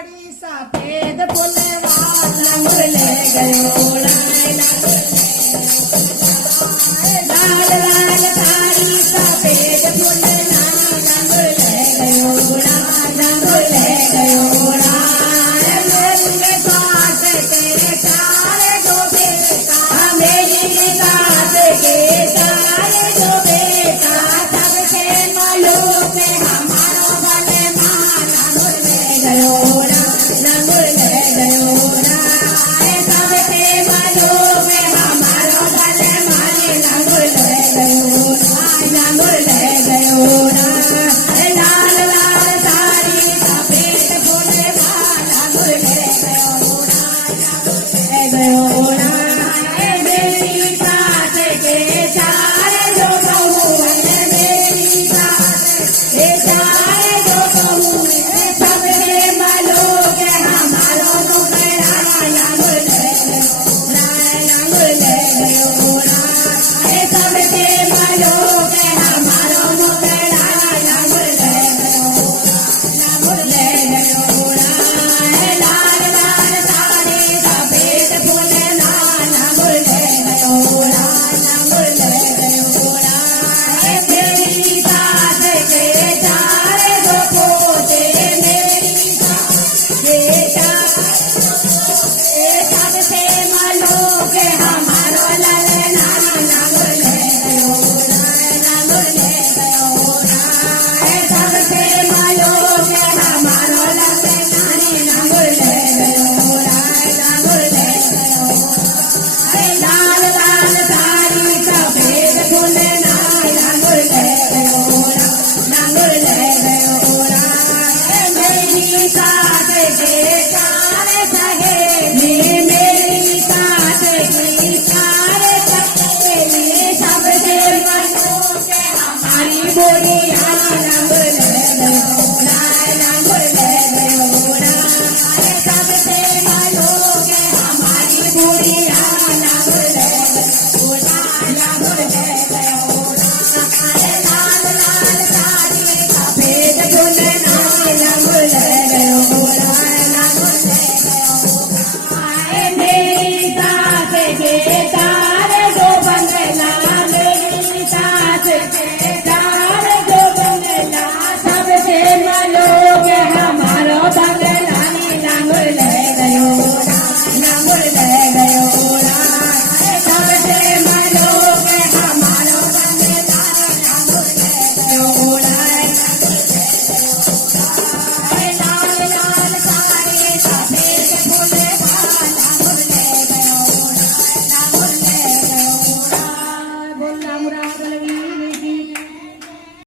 साड़ी सफेद फुलवार लंगड़ ले गयो लाल लाल साड़ी सफेद फुलना लंगड़ ले गयो लंगड़ ले गयो मेरी सास के चारे दो बेटा मेरी सास के चारे दो बेटा सबके मालूम है हमारो भले मान लंगड़ ले गयो लंगड़ ले गयो सबके मालूम है हमारो भले मान लंगड़ ले गयो लंगड़ ले गयो लाल लाल साड़ी सफेद फुलवार लंगड़ ले गयो मेरी सास के चारे दो बहू मेरी सास के चारे दो बहू सबके मालूम है हमारो मुखड़ा लंगड़ ले गयो सबके मालूम है हमारो मुखड़ा लंगड़ ले गयो लाल लाल साड़ी सफेद फुलना लंगड़ ले गयो लंगड़ ले गयो मेरी सास के चारे दो पोते मेरी सास के सबसे मालूम है हमारो ललना लंगड़ ले गयो सबसे मालूम है हमारो ललना लंगड़ ले गयो लाल लाल साड़ी सफेद फुलना लंगड़ ले गयो मेरी सास के चारे सहेली